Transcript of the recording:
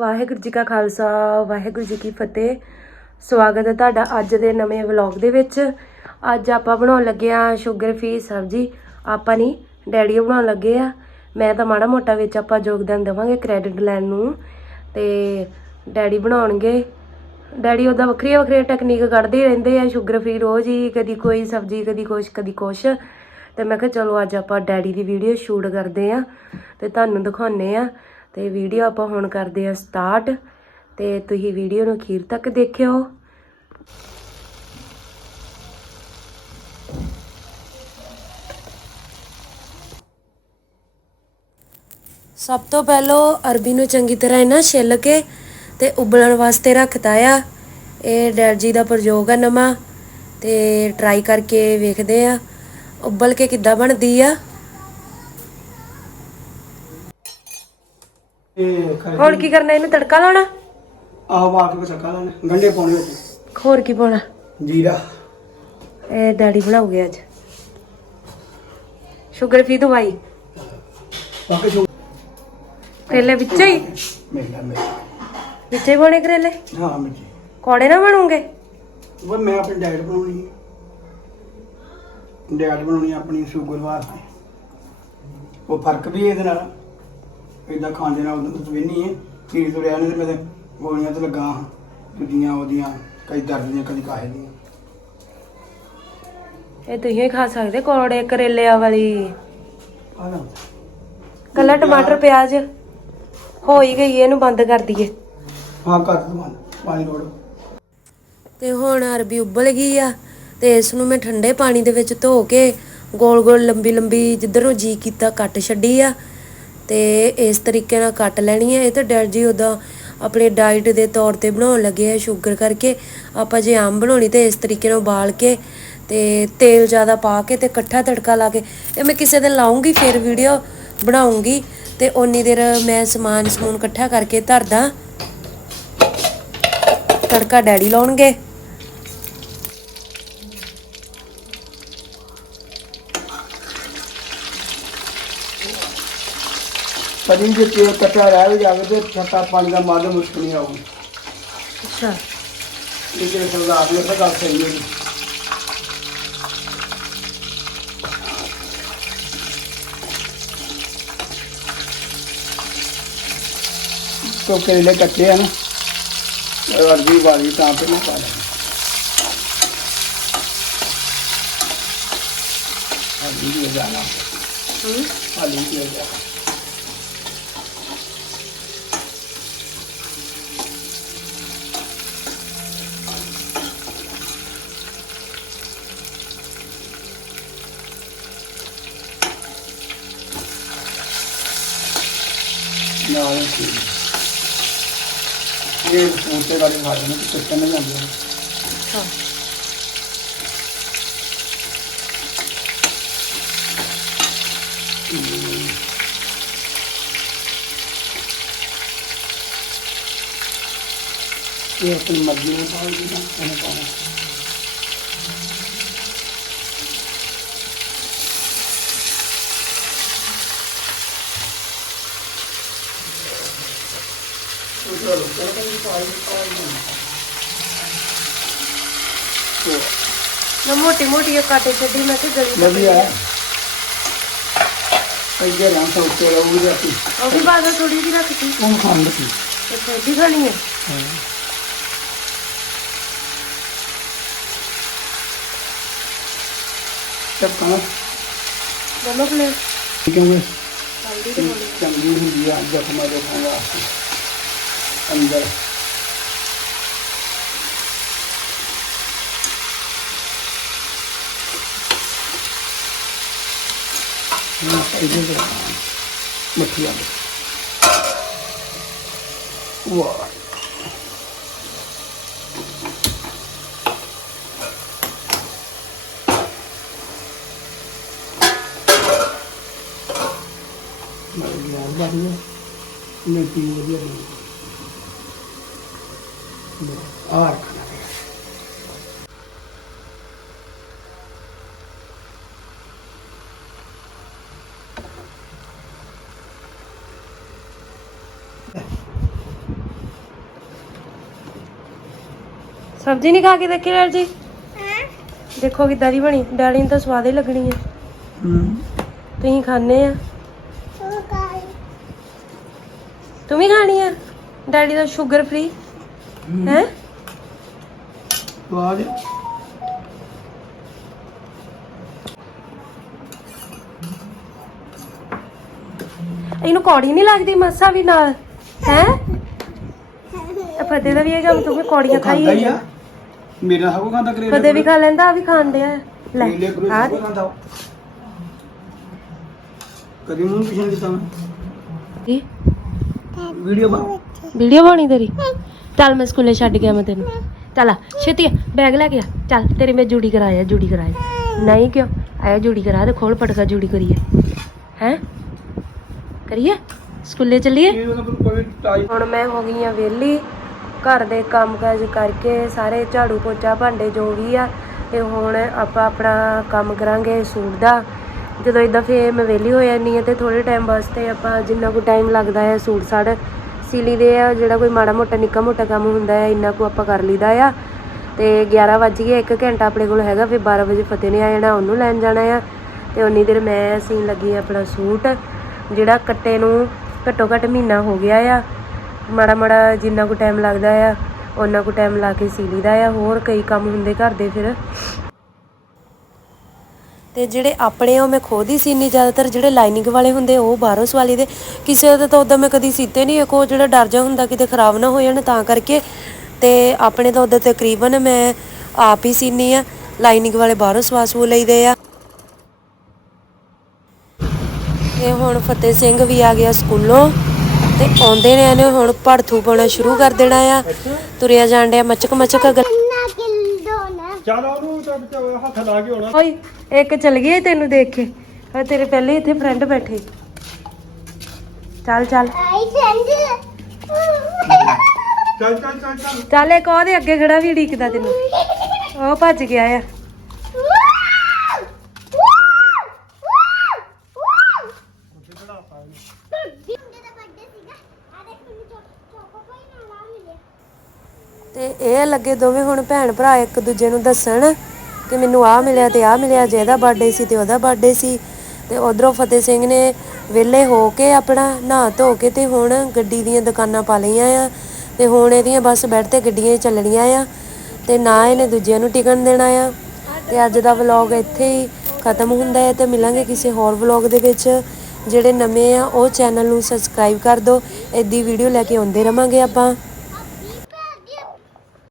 ਵਾਹਿਗੁਰੂ ਜੀ ਕਾ ਖਾਲਸਾ, ਵਾਹਿਗੁਰੂ ਜੀ ਕੀ ਫਤਿਹ। ਸਵਾਗਤ ਹੈ ਤੁਹਾਡਾ ਅੱਜ ਦੇ ਨਵੇਂ ਵਲੌਗ ਦੇ ਵਿੱਚ। ਅੱਜ ਆਪਾਂ ਬਣਾਉਣ ਲੱਗੇ ਆ ਸ਼ੂਗਰ ਫ੍ਰੀ ਸਬਜ਼ੀ। ਆਪਾਂ ਨਹੀਂ ਡੈਡੀ ਉਹ ਬਣਾਉਣ ਲੱਗੇ ਆ। ਮੈਂ ਤਾਂ ਮਾੜਾ ਮੋਟਾ ਵਿੱਚ ਆਪਾਂ ਯੋਗਦਾਨ ਦੇਵਾਂਗੇ ਕ੍ਰੈਡਿਟ ਲੈਣ ਨੂੰ। ਤੇ ਡੈਡੀ ਬਣਾਉਣਗੇ। ਡੈਡੀ ਉਹਦਾ ਵੱਖਰੀਆਂ ਵੱਖਰੀਆਂ ਟੈਕਨੀਕ ਕੱਢਦੇ ਰਹਿੰਦੇ ਆ ਸ਼ੂਗਰ ਫ੍ਰੀ ਰੋਜ਼ ਹੀ, ਕਦੀ ਕੋਈ ਸਬਜ਼ੀ, ਕਦੀ ਕੁਛ ਕਦੀ ਕੁਛ। ਤੇ ਮੈਂ ਕਿਹਾ ਚਲੋ ਅੱਜ ਆਪਾਂ ਡੈਡੀ ਦੀ ਵੀਡੀਓ ਸ਼ੂਟ ਕਰਦੇ ਆ ਤੇ ਤੁਹਾਨੂੰ ਦਿਖਾਉਨੇ ਆ ਤੇ ਵੀਡੀਓ ਆਪਾਂ ਹੁਣ ਕਰਦੇ ਆ ਸਟਾਰਟ ਤੇ ਤੁਸੀਂ ਵੀਡੀਓ ਨੂੰ ਅਖੀਰ ਤੱਕ ਦੇਖਿਓ। ਸਭ ਤੋਂ ਪਹਿਲਾਂ ਅਰਬੀ ਨੂੰ ਚੰਗੀ ਤਰ੍ਹਾਂ ਇਹਨਾਂ ਛਿੱਲ ਕੇ ਤੇ ਉਬਲਣ ਵਾਸਤੇ ਰੱਖਤਾ ਆ। ਇਹ ਡੈਡ ਜੀ ਦਾ ਪ੍ਰਯੋਗ ਆ ਨਵਾਂ ਤੇ ਟਰਾਈ ਕਰਕੇ ਵੇਖਦੇ ਆ। ਉਬਲ ਕੇ ਕਿੱਦਾਂ ਬਣਦੀ ਆ? ਇਹ ਹੁਣ ਕੀ ਕਰਨਾ ਇਹਨੂੰ ਤੜਕਾ ਲਾਉਣਾ? ਆਹ ਵਾ ਕੇ ਬਸਕਾ ਲੈਣੇ ਗੰਡੇ ਪਾਉਣੇ ਵਿੱਚ ਹੋਰ ਕੀ ਪਾਉਣਾ? ਜੀਰਾ। ਇਹ ਡੈਡੀ ਬਣਾਉਗੇ ਅੱਜ। ਸ਼ੂਗਰ ਫ੍ਰੀ ਦਵਾਈ? ਬਾਕੀ ਜੋ ਕਰੇਲੇ ਵਿੱਚ ਹੀ? ਮੇਲਾ ਮੇਲਾ ਵਿੱਚ ਹੀ ਪਾਉਣੇ ਕਰੇਲੇ? ਹਾਂ ਮਿੱਟੀ ਕੋੜੇ ਨਾ ਬਣੂਗੇ? ਉਹ ਮੈਂ ਆਪਣੀ ਡਾਈਟ ਬਣਾਉਣੀ ਹੈ ਡਾਈਟ ਬਣਾਉਣੀ ਆਪਣੀ ਸ਼ੂਗਰ ਵਾਸਤੇ। ਉਹ ਫ਼ਰਕ ਵੀ ਇਹਦੇ ਨਾਲ। ਇਦਾਂ ਖਾਂਦੇ ਨਾਲ ਤੋਂ ਵੇਨੀ ਹੈ। ਚੀਜ਼ ਤੋਂ ਰਿਆ ਨੇ ਤੇ ਮੈਂ ਤੇ ਗੋਲੀਆਂ ਤੇ ਲੱਗਾ ਹਾਂ। ਦੂਜੀਆਂ ਉਹਦੀਆਂ ਕਈ ਦਰਦ ਦੀਆਂ ਕਦੀ ਕਾਹੇ ਦੀਆਂ। ਇਹ ਤੁਸੀਂ ਹੀ ਖਾ ਸਕਦੇ ਕੋੜੇ ਕਰੇਲਿਆਂ ਵਾਲੀ। ਆ ਕੱਲਾ ਟਮਾਟਰ ਪਿਆਜ਼। ਹੋ ਹੀ ਗਈ ਇਹਨੂੰ ਬੰਦ ਕਰ ਦਈਏ। ਹਾਂ ਕਰ ਦਵਾਂ ਪਾਣੀ ਰੋੜ ਤੇ ਹੁਣ ਅਰਬੀ ਉਬਲ ਗਈ ਆ ਤੇ ਇਸ ਨੂੰ ਮੈਂ ਠੰਡੇ ਪਾਣੀ ਦੇ ਵਿੱਚ ਧੋ ਕੇ ਗੋਲ ਗੋਲ ਲੰਬੀ ਲੰਬੀ ਜਿੱਧਰੋਂ ਜੀ ਕੀਤਾ ਕੱਟ ਛੱਡੀ ਆ। ਤੇ ਇਸ ਤਰੀਕੇ ਨਾਲ ਕੱਟ ਲੈਣੀ ਹੈ। ਇਹ ਤਾਂ ਡੈਡ ਜੀ ਉਹਦਾ ਆਪਣੇ ਡਾਈਟ ਦੇ ਤੌਰ ਤੇ ਬਣਾਉਣ ਲੱਗੇ ਆ ਸ਼ੂਗਰ ਕਰਕੇ। ਆਪਾਂ ਜੇ ਆਮ ਬਣਾਉਣੀ ਤੇ ਇਸ ਤਰੀਕੇ ਨਾਲ ਉਬਾਲ ਕੇ ਤੇ ਤੇਲ ਜ਼ਿਆਦਾ ਪਾ ਕੇ ਤੇ ਇਕੱਠਾ ਤੜਕਾ ਲਾ ਕੇ ਇਹ ਮੈਂ ਕਿਸੇ ਦਿਨ ਲਾਉਂਗੀ, ਫਿਰ ਵੀਡੀਓ ਬਣਾਉਂਗੀ ਤੇ ਓਨੀ ਦੇਰ ਮੈਂ ਸਮਾਨ ਸਮੂਨ ਇਕੱਠਾ ਕਰਕੇ ਧਰਦਾ। ਤੜਕਾ ਡੈਡੀ ਲਾਉਣਗੇ। ਕਦੀ ਜੇ ਤੇਲ ਕੱਟਾ ਰਹਿ ਵੀ ਜਾਵੇ ਤੇ ਛੱਟਾ ਪਾਣੀ ਦਾ ਮਾਦ ਮੁਸ਼ਕਲ ਨਹੀਂ ਆਊਗੀ ਅੱਛਾ ਇਹ ਜਿਹੜੇ ਸਰਦਾਰ ਨੇ ਤਾਂ ਗੱਲ ਸਹੀ ਹੈ ਜੀ। ਤੋ ਕਰੇਲੇ ਕੱਟੇ ਆ ਨਾ ਉਹ ਅਰਬੀ ਵਾਲੀ ਤਾਂ ਤੇ ਮੈਂ ਪਾ ਲਿਆ ਅਰਬੀ ਵੀ ਹੂੰ ਜਾਣਾ ਨਾਲ ਸੀ ਇਹ ਸੂਤੇ ਵਾਲੇ ਖਾਣੇ ਨੇ ਕਿ ਕਿੱਥੇ ਨਹੀਂ ਜਾਂਦੇ ਅੱਛਾ ਇਹ ਆਪਣੀ ਮਰਜ਼ੀ ਨਾਲ ਪਾਉਂਦੀ ਨਾ ਉਹਨੇ ਪਾਉਣਾ ਨਾ ਮੋਟੀ ਮੋਟੀ ਇਹ ਕਾਟੇ ਛੱਡੀ ਮੈਂ ਕਿ ਗਲੀ ਤੱਕ ਵਧੀਆ ਹੈ ਇਹਦੇ ਨਾਲ ਤਾਂ ਉੱਤੇ ਰਹੂਗੀ ਆਪੀ ਉਹ ਵੀ ਬਾਅਦ ਥੋੜੀ ਜਿਹੀ ਰੱਖਤੀ ਉਹ ਖਾਣ ਲੱਗੀ ਅੱਛਾ ਇੱਡੀ ਖਾਣੀ ਹੈ ਸਭ ਖਾਣਾ ਦੋਨੋਂ ਪਲੇਟ ਠੀਕ ਹੈ ਜੀ ਹਲਦੀ ਤੇ ਪਾਉਣੀ ਚੰਗੀ ਹੁੰਦੀ ਆ ਜ਼ਖਮਾਂ ਦੇ ਖਾਣ ਵਾਸਤੇ ਅੰਦਰ ਹਾਂ ਇਹਦੇ ਦੇ ਮੱਠੀ ਆ ਵਾਹ ਮਰ ਗਿਆ ਬਾਰੀਆ ਨੇ ਪੀ ਵਧੀਆ ਨਹੀਂ ਆ ਸਬਜ਼ੀ ਨਹੀਂ ਖਾ ਕੇ ਦੇਖੀ ਲੈ ਜੀ? ਦੇਖੋ ਕਿ ਦੀ ਬਣੀ। ਡੈਡੀ ਨੂੰ ਤਾਂ ਸਵਾਦ ਹੀ ਲੱਗਣੀ ਹੈ ਹੂੰ। ਤੁਸੀਂ ਖਾਣੇ ਆ? ਤੂੰ ਵੀ ਖਾਣੀ ਆ? ਡੈਡੀ ਦਾ ਸ਼ੂਗਰ ਫ੍ਰੀ ਹੈ? ਇਹਨੂੰ ਕੌੜੀ ਨਹੀਂ ਲੱਗਦੀ ਮੱਸਾ ਵੀ ਨਾਲ ਹੈ? ਫਤਿਹ ਦਾ ਵੀ ਇਹ ਕੰਮ ਤੂੰ ਕੌੜੀਆਂ ਖਾਈ ਖਾਂਦਾ ਹੀ ਆ। ਮੇਰਾ ਸਭ ਖਾਂਦਾ ਕਰੇਲੇ ਫਤਿਹ ਵੀ ਖਾ ਲੈਂਦਾ ਆ ਵੀ ਖਾਂਦੇ ਆ। ਲੈ ਕਰੇਲੇ ਕਰੂਲੇ ਆ ਸਭ ਖਾਂਦਾ ਉਹ। ਕਦੀ ਮੂੰਹ ਪਿਛਣ ਦਿੱਤਾ ਮੈਂ? ਵੀਡੀਓ ਬਣਾ। ਵੀਡੀਓ ਬਣੀ ਤੇਰੀ? ਚੱਲ ਮੈਂ ਸਕੂਲੇ ਛੱਡ ਗਿਆ ਮੈਂ ਤੈਨੂੰ। ਚੱਲ ਆ, ਛੇਤੀ ਆ ਬੈਗ ਲੈ ਕੇ ਆ। ਚੱਲ, ਤੇਰੀ ਮੈਂ ਜੂੜੀ ਕਰਾਇਆ ਜੂੜੀ ਕਰਾਇਆ ਨਹੀਂ ਕਿਉਂ? ਆਇਆ ਜੂੜੀ ਕਰਾ ਦੇ ਖੋਲ ਪਟਕਾ ਜੂੜੀ ਕਰੀਏ। ਹੈ? ਕਰੀਏ? ਸਕੂਲੇ ਚੱਲੀਏ? ਹੁਣ ਮੈਂ ਹੋ ਗਈ ਆ ਵਿਹਲੀ। ਘਰ ਦੇ ਕੰਮਕਾਜ ਕਰਕੇ ਸਾਰੇ ਝਾੜੂ ਪੋਚਾ ਭਾਂਡੇ ਜੋ ਵੀ ਆ, ਤੇ ਹੁਣ ਆਪਾਂ ਆਪਣਾ ਕੰਮ ਕਰਾਂਗੇ ਸੂਟ ਦਾ। ਜਦੋਂ ਇਦਾਂ ਫੇਰ ਮੈਂ ਵਿਹਲੀ ਹੋ ਜਾਂਦੀ ਹਾਂ ਤੇ ਥੋੜੇ ਟਾਈਮ ਵਾਸਤੇ ਆਪਾਂ ਜਿੰਨਾ ਕੁ ਟਾਈਮ ਲੱਗਦਾ ਹੈ ਸੂਟ ਸਾੜ ਸੀ ਲਈਦੇ ਆ, ਜਿਹੜਾ ਕੋਈ ਮਾੜਾ ਮੋਟਾ, ਨਿੱਕਾ ਮੋਟਾ ਕੰਮ ਹੁੰਦਾ ਹੈ ਇੰਨਾ ਕੁ ਆਪਾਂ ਕਰ ਲਈਦਾ ਆ। ਤੇ 11 ਵੱਜ ਗਏ 1 ਘੰਟਾ ਆਪਣੇ ਕੋਲ ਹੈਗਾ, ਫਿਰ 12 ਵਜੇ ਫਤਿਹ ਨੇ ਆ ਜਾਣਾ, ਉਹਨੂੰ ਲੈਣ ਜਾਣਾ ਆ। ਤੇ ਉਨੀ ਦੇਰ ਮੈਂ ਸੀਨ ਲੱਗੀ ਆਪਣਾ ਸੂਟ, ਜਿਹੜਾ ਕੱਟੇ ਨੂੰ ਘੱਟੋ ਘੱਟ ਮਹੀਨਾ ਹੋ ਗਿਆ ਆ। ਮਾੜਾ ਮਾੜਾ ਜਿੰਨਾ ਕੁ ਟਾਈਮ ਲੱਗਦਾ ਆ ਉਹਨਾਂ ਕੁ ਟਾਈਮ ਲਾ ਕੇ ਸੀ ਲਈਦਾ ਆ। ਹੋਰ ਕਈ ਕੰਮ ਹੁੰਦੇ ਘਰ ਦੇ ਫਿਰ। ਤੇ ਜਿਹੜੇ ਆਪਣੇ ਉਹ ਮੈਂ ਖੁਦ ਹੀ ਸੀਨੀ ਜ਼ਿਆਦਾਤਰ ਜਿਹੜੇ ਲਾਈਨਿੰਗ ਵਾਲੇ ਹੁੰਦੇ ਉਹ ਬਾਹਰੋਂ ਸਵਾਲੀ ਦੇ। ਕਿਸੇ ਦੇ ਤਾਂ ਉਦਾਂ ਮੈਂ ਕਦੀ ਸੀਤੇ ਨਹੀਂ ਕੋ ਜਿਹੜਾ ਡਰ ਜਾ ਹੁੰਦਾ ਕਿਤੇ ਖਰਾਬ ਨਾ ਹੋ ਜਾਣ ਤਾਂ ਕਰਕੇ। ਤੇ ਆਪਣੇ ਤਾਂ ਉਦਾਂ ਤਕਰੀਬਨ ਮੈਂ ਆਪ ਹੀ ਸੀਨੀ ਆ ਲਾਈਨਿੰਗ ਵਾਲੇ ਬਾਹਰੋਂ ਸਵਾ ਸੂ ਲਈਦੇ ਆ। ਤੇ ਹੁਣ ਫਤਿਹ ਸਿੰਘ ਵੀ ਆ ਗਿਆ ਸਕੂਲੋਂ ਤੇ ਆਉਂਦੇ ਨੇ ਇਹਨੇ ਹੁਣ ਪੜਥੂ ਪਾਉਣਾ ਸ਼ੁਰੂ ਕਰ ਦੇਣਾ ਆ। ਤੁਰਿਆ ਜਾਣ ਡਿਆ ਮਚਕ ਮਚਕ ਗੱਲ ਚੱਲ ਉਹਨੂੰ ਤਾਂ ਹੱਥ ਲਾ ਕੇ ਹੋਣਾ ਓਏ ਇੱਕ ਚਲ ਗਈ ਤੈਨੂੰ ਦੇਖ ਕੇ। ਆ ਤੇਰੇ ਪਹਿਲੇ ਇੱਥੇ ਫਰੈਂਡ ਬੈਠੇ। ਚੱਲ ਚੱਲ। ਚੱਲ ਚੱਲ ਚੱਲ ਚੱਲ। ਚੱਲ ਇੱਕ ਉਹਦੇ ਅੱਗੇ ਖੜਾ ਵੀ ਢੀਕਦਾ ਤੈਨੂੰ। ਉਹ ਭੱਜ ਗਿਆ ਆ। ਇਹ ਲੱਗੇ ਦੋਵੇਂ ਹੁਣ ਭੈਣ ਭਰਾ ਇੱਕ ਦੂਜੇ ਨੂੰ ਦੱਸਣ ਕਿ ਮੈਨੂੰ ਆਹ ਮਿਲਿਆ ਤੇ ਆਹ ਮਿਲਿਆ, ਜੇ ਇਹਦਾ ਬਰਥਡੇ ਸੀ ਤੇ ਉਹਦਾ ਬਰਥਡੇ ਸੀ। ਤੇ ਉਧਰੋਂ ਫਤਿਹ ਸਿੰਘ ਨੇ ਵਿਹਲੇ ਹੋ ਕੇ ਆਪਣਾ ਨਹਾ ਧੋ ਕੇ ਤੇ ਹੁਣ ਗੱਡੀ ਦੀਆਂ ਦੁਕਾਨਾਂ ਪਾ ਲਈਆਂ ਆ ਤੇ ਹੁਣ ਇਹਦੀਆਂ ਬਸ ਬੈਠ ਤੇ ਗੱਡੀਆਂ ਹੀ ਚੱਲਣੀਆਂ ਆ ਤੇ ਨਾ ਇਹਨੇ ਦੂਜਿਆਂ ਨੂੰ ਟਿਕਣ ਦੇਣਾ ਆ। ਤੇ ਅੱਜ ਦਾ ਵਲੌਗ ਇੱਥੇ ਹੀ ਖਤਮ ਹੁੰਦਾ ਹੈ ਤੇ ਮਿਲਾਂਗੇ ਕਿਸੇ ਹੋਰ ਵਲੌਗ ਦੇ ਵਿੱਚ। ਜਿਹੜੇ ਨਵੇਂ ਆ, ਉਹ ਚੈਨਲ ਨੂੰ ਸਬਸਕ੍ਰਾਈਬ ਕਰ ਦਿਓ। ਏਦੀ ਵੀਡੀਓ ਲੈ ਕੇ ਆਉਂਦੇ ਰਵਾਂਗੇ ਆਪਾਂ।